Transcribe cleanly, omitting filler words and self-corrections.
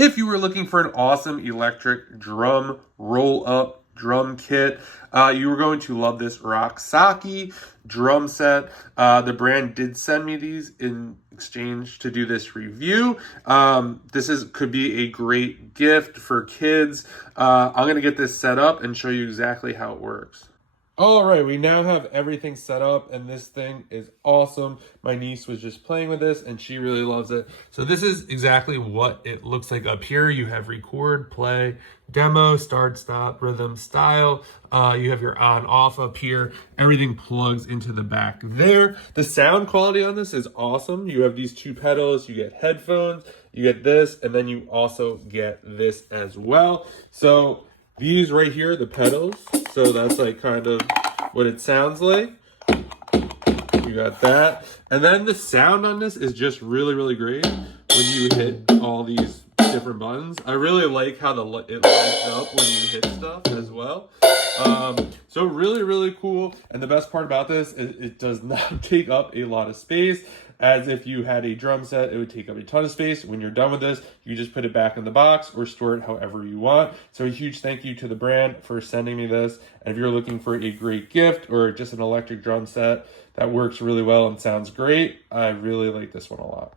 If you were looking for an awesome electric drum roll-up drum kit, you were going to love this ROCKSOCKI drum set. The brand did send me these in exchange to do this review. Could be a great gift for kids. I'm going to get this set up and show you exactly how it works. All right, we now have everything set up, and this thing is awesome. My niece was just playing with this, and she really loves it. So this is exactly what it looks like up here. You have record, play, demo, start, stop, rhythm, style. You have your on, off up here. Everything plugs into the back there. The sound quality on this is awesome. You have these two pedals. You get headphones. You get this, and then you also get this as well. So these right here, the pedals. So that's like kind of what it sounds like. You got that. And then the sound on this is just really, really great when you hit all these different buttons. I really like how it lights up when you hit stuff as well. So really, really cool. And the best part about this is it does not take up a lot of space. As if you had a drum set, it would take up a ton of space. When you're done with this, you just put it back in the box or store it however you want. So a huge thank you to the brand for sending me this. And if you're looking for a great gift or just an electric drum set that works really well and sounds great, I really like this one a lot.